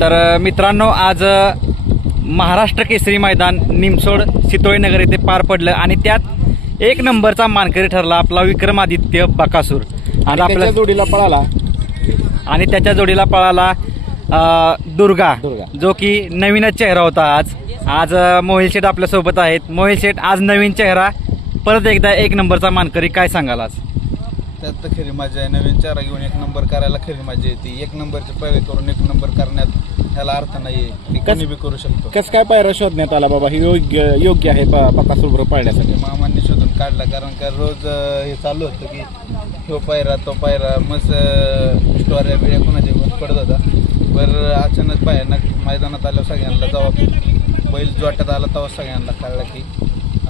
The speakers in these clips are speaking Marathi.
तर मित्रांनो आज महाराष्ट्र केसरी मैदान निमसोड चितोळी नगर येथे पार पडलं आणि त्यात एक नंबरचा मानकरी ठरला आपला विक्रमादित्य बकासूर. आज त्याच्या आपल्या जोडीला पळाला. आणि त्याच्या जोडीला पळाला दुर्गा. जो की नवीनच चेहरा होता आज. आज मोहिल शेठ आपल्यासोबत आहेत. मोहिल शेठ आज नवीन चेहरा. परत एकदा एक नंबरचा मानकरी काय सांगाल आज? त्यात तर खरी मजा आहे. नवीन चारा घेऊन एक नंबर करायला खरी मजा येते. एक नंबरचे पहिले करून एक नंबर करण्यात ह्याला अर्थ नाही की कोणी बी करू शकतो. कसं काय पायरा शोधण्यात आला बाबा? हे योग्य योग्य आहे पकासूर पाळण्यासाठी. मामांनी शोधून काढला. कारण का रोज हे चालू होतं की तो पायरा तो पायरा मस्त स्टोऱ्या बिड्या कोणाच्या पडत होता. बरं अचानक भयानक मैदानात आलं सगळ्यांना जेव्हा बैल जोट्यात आला तेव्हा सगळ्यांना कळला की.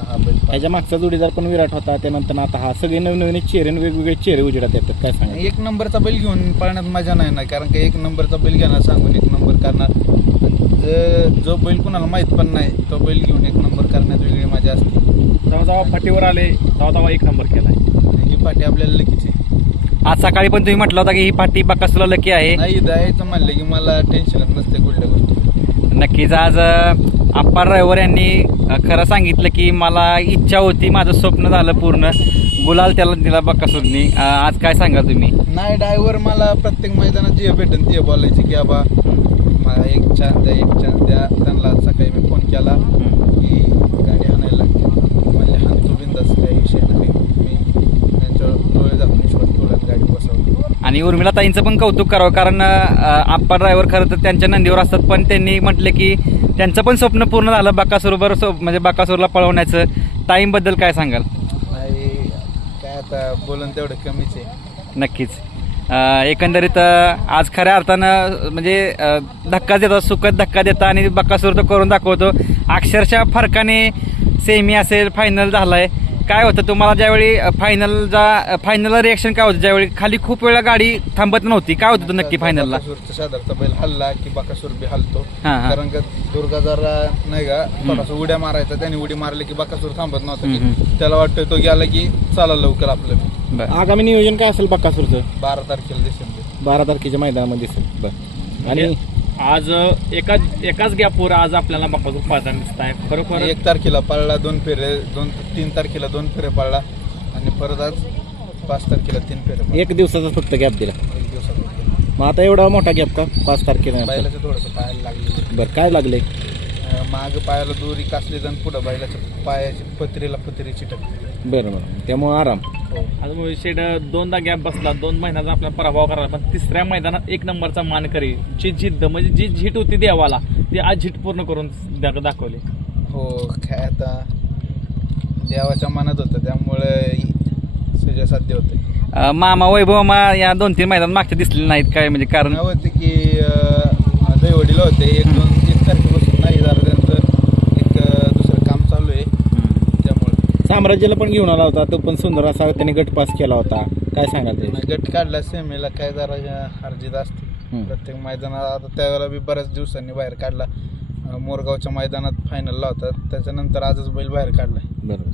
ह्याच्या मागचा जोडीदार पण विराट होता त्यानंतर आता हा सगळे नवीन नवीन चेहरे आणि वेगवेगळे चेहरे उजेडात येतात काय सांगा एक नंबरचा बैल घेऊन पळण्यात मजा नाही ना कारण का एक नंबरचा बैल घेणार सांगून एक नंबर करणार. ज- जो बैल कुणाला माहीत पण नाही तो बैल घेऊन एक नंबर करण्यात वेगळी मजा असते. तेव्हा जेव्हा फाटीवर आले तेव्हा तेव्हा एक नंबर केलाय. ही पाठी आपल्याला लकीची आज सकाळी पण तुम्ही म्हटलं होता की ही पाठी बकासूरला लकी आहे. नाही द्यायचं म्हणलं की मला टेन्शनच नसते कुठल्या गोष्टी नक्कीच आज अ, आप्पा ड्रायव्हर यांनी खरं सांगितलं की मला इच्छा होती माझं स्वप्न झालं पूर्ण. गुलाल त्याला दिला बकासूरनी अ, आज काय सांगाल तुम्ही? नाही ड्रायव्हर मला प्रत्येक मैदानात जे भेटेन ते बोलायचे की बाबा मला एक चान्स द्या एक चान्स द्या. त्यांना सकाळी मी फोन केला की गाडी आणायला लागते. म्हणले हाणतो बिंदास काही विषय नाही. मी त्यांच्यावर डोळे झाकून विश्वास ठेवला गाडी बसवली. आणि उर्मिला ताईंचं पण कौतुक करावं कारण आप्पा ड्रायव्हर खरं तर त्यांच्या नंदीवर असतात पण त्यांनी म्हटले की त्यांचं पण स्वप्न पूर्ण झालं बकासूरवर म्हणजे बकासूरला पळवण्याचं. टाईमबद्दल काय सांगाल? काय आता बोलून तेवढं कमीच आहे. नक्कीच. एकंदरीत आज खऱ्या अर्थानं म्हणजे धक्का देतात सुखद धक्का देतात आणि बकासूर तो करून दाखवतो. अक्षरशः फरकाने सेमी असेल फायनल झालाय. काय होतं तुम्हाला ज्यावेळी फायनलचा फायनलला रिएक्शन काय होतं? ज्यावेळी खाली खूप वेळा गाडी थांबत नव्हती. काय होतं नक्की फायनलला बाकासूरचा बैल हल्ला की बाकासूर बी हलतो. हा, हा. कारण का दुर्गा जरा नाही का थोडासा उड्या मारायचा त्याने उडी मारली की बाकासूर थांबत नव्हता हम्म, की त्याला वाटतं तो गेला की चला लवकर आपलं बरं. आगामी नियोजन काय असेल पकासूरचं बारा तारखेला दिसेल. बारा तारखेच्या मैदानामध्ये दिसेल. बरं. आणि आज एकाच एकाच गॅपवर आज आपल्याला बापासून पाहताना दिसत आहे. खरोखर एक तारखेला पळला दोन फेरे दोन तीन तारखेला दोन फेरे पळला आणि परत आज पाच तारखेला तीन फेरे पळला. एक दिवसाचा फक्त गॅप दिला. एक दिवसात मग आता एवढा मोठा गॅप का? पाच तारखेला बैलाचं थोडंसं पायाला लागले. बरं काय लागले माग पायाला दोरी कासली जाऊन पुढं बैलाच्या पायाची पत्रीला पत्री चिटकली. बरं बरं. त्यामुळे आराम. हो. आज शेड दोनदा गॅप बसला दोन महिन्याचा आपला पराभव करायला पण तिसऱ्या मैदानात एक नंबरचा मानकरी जी जिद्द म्हणजे जी झीट होती देवाला ती आज झीट पूर्ण करून दाखवली. हो काय आता? देवाच्या मनात होतं त्यामुळे सगळं साध्य होते. मामा वैभव मा या दोन तीन मैदान मागच्या दिसले नाहीत काय म्हणजे कारण होते की अं, दैवडीला होते एक दोन एक तारखेपासून नाही जरा त्यांचं एक अं, दुसरं काम चालू आहे त्यामुळे साम्राज्याला पण घेऊन आला होता. तो पण सुंदर असा त्याने गट पास केला होता. काय सांगाल ते? गट काढला सेमीला. काय जरा हरजीत असते. हम्म. प्रत्येक मैदानात आता त्यावेळेला बी बऱ्याच दिवसांनी बाहेर काढला. अं, मोरगावच्या मैदानात फायनलला होता. त्याच्यानंतर आजच बैल बाहेर काढलाय. बरोबर.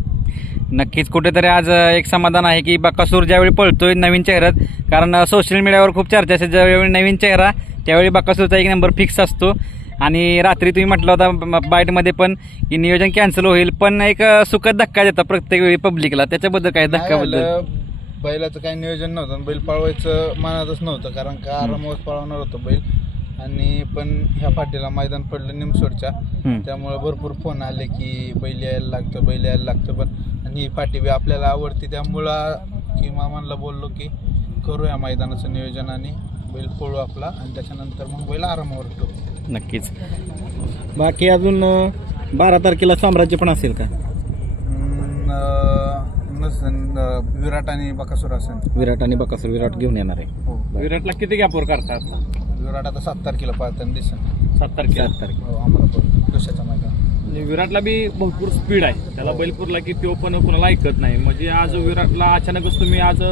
नक्कीच कुठेतरी आज अ, एक समाधान आहे की बकासूर ज्यावेळी पळतोय नवीन चेहऱ्यात कारण सोशल मीडियावर खूप चर्चा असते ज्यावेळी नवीन चेहरा त्यावेळी बकासूरचा एक नंबर फिक्स असतो. आणि रात्री तुम्ही म्हटलं होता बाईटमध्ये पण की नियोजन कॅन्सल होईल पण एक सुखद धक्का देतात प्रत्येक वेळी पब्लिकला त्याच्याबद्दल काय धक्काबद्दल? बैलाचं काही नियोजन नव्हतं बैल पळवायचं मनातच नव्हतं कारण का आरामावर पळवणार होतं बैल. आणि पण ह्या पाठीला मैदान पडलं निमसोडच्या. त्यामुळे भरपूर फोन आले की बैल यायला लागतं बैल यायला लागतं पण आणि ही पाठी बी आपल्याला आवडते. त्यामुळं की मामांना बोललो की करूया मैदानाचं नियोजन आणि बैल पळू आपला. आणि त्याच्यानंतर मग बैल आरामावर ठेवू नक्कीच. बाकी अजून बारा तारखेला साम्राज्य पण असेल का? नसन विराट आणि बकासूर असेल. विराट आणि बकासूर विराट घेऊन येणार आहे. हो. विराटला किती गॅपवर करतात विराट आता सात तारखेला पाहताना दिसेल सात तारखेला. सात तारीख हो अमरापूर दुसऱ्याच्या मैदान आणि विराटला बी भरपूर स्पीड आहे. त्याला बैल पुरला की तो पण कुणाला ऐकत नाही. म्हणजे आज विराटला अचानकच तुम्ही आज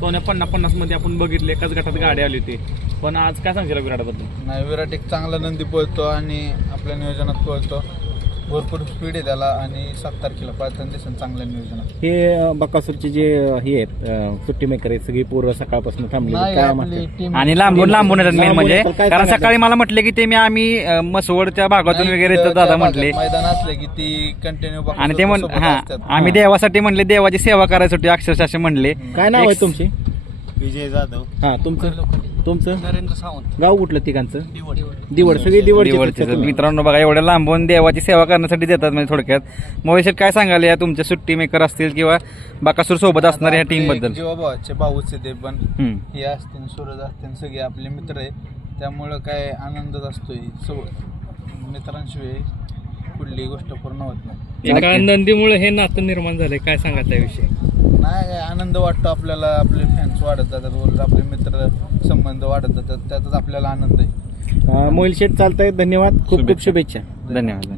सोन्या पन्नास पन्नासमध्ये आपण बघितले एकाच गटात गाडी आली होती. पण आज काय सांगशील विराटबद्दल? नाही विराट एक चांगला नंदी पळतो आणि आपल्या नियोजनात पळतो. भरपूर स्पीड आहे त्याला आणि सात तारखेला पळताना दिसून चांगलं नियोजन आहे. हे अं, बकासूरचे जे अं, हे आहेत अं, सुट्टी मेकर आहेत सगळी पूर्व सकाळपासून थांबली नाही, काय आपली म्हणतात team- आणि लांबून लांबून येतात मेन लांबून म्हणजे. येतात, काय कारण सांगायचं? सकाळी मला म्हटले की ते मी आम्ही अं, मसवडच्या भागातून नाही, वगैरे दादा म्हटले. मैदान असले की ती कंटिन्यू आणि ते म्हण हा आम्ही देवासाठी म्हणले देवाची सेवा करायसाठी अक्षरशः असे म्हणले. काय नाव आहे एक- तुमचे? विजय जाधव. हा तुमचं? तुमचं? नरेंद्र सावंत. गाव कुठलं तिघांचं? दिवड. सगळी दिवडची दिवडचे मित्रांनो बघा एवढ्या लांबून देवाची सेवा करण्यासाठी देतात म्हणजे थोडक्यात. मोहिशेट काय सांगाल या? तुमच्या सुट्टी मेकर असतील किंवा बाकासूर सोबत असणार या टीमबद्दल जीवाभावाचे भाऊच ते पण हम्म. हे असतील सूरज असतील सगळे आपले मित्र आहे त्यामुळं काय आनंदच असतोय. सो मित्रांशिवाय कुठली गोष्ट पूर्ण होत नाही. एका नंदीमुळे हे नातं निर्माण झालंय. काय सांगा त्याविषयी? नाही आनंद वाटतो आपल्याला आपले फॅन्स वाढत जातात वर आपले मित्र संबंध वाढत जातात त्यातच आपल्याला आनंद आहे. मोहिल शेठ चालतायत धन्यवाद. खूप खूप शुभेच्छा. धन्यवाद.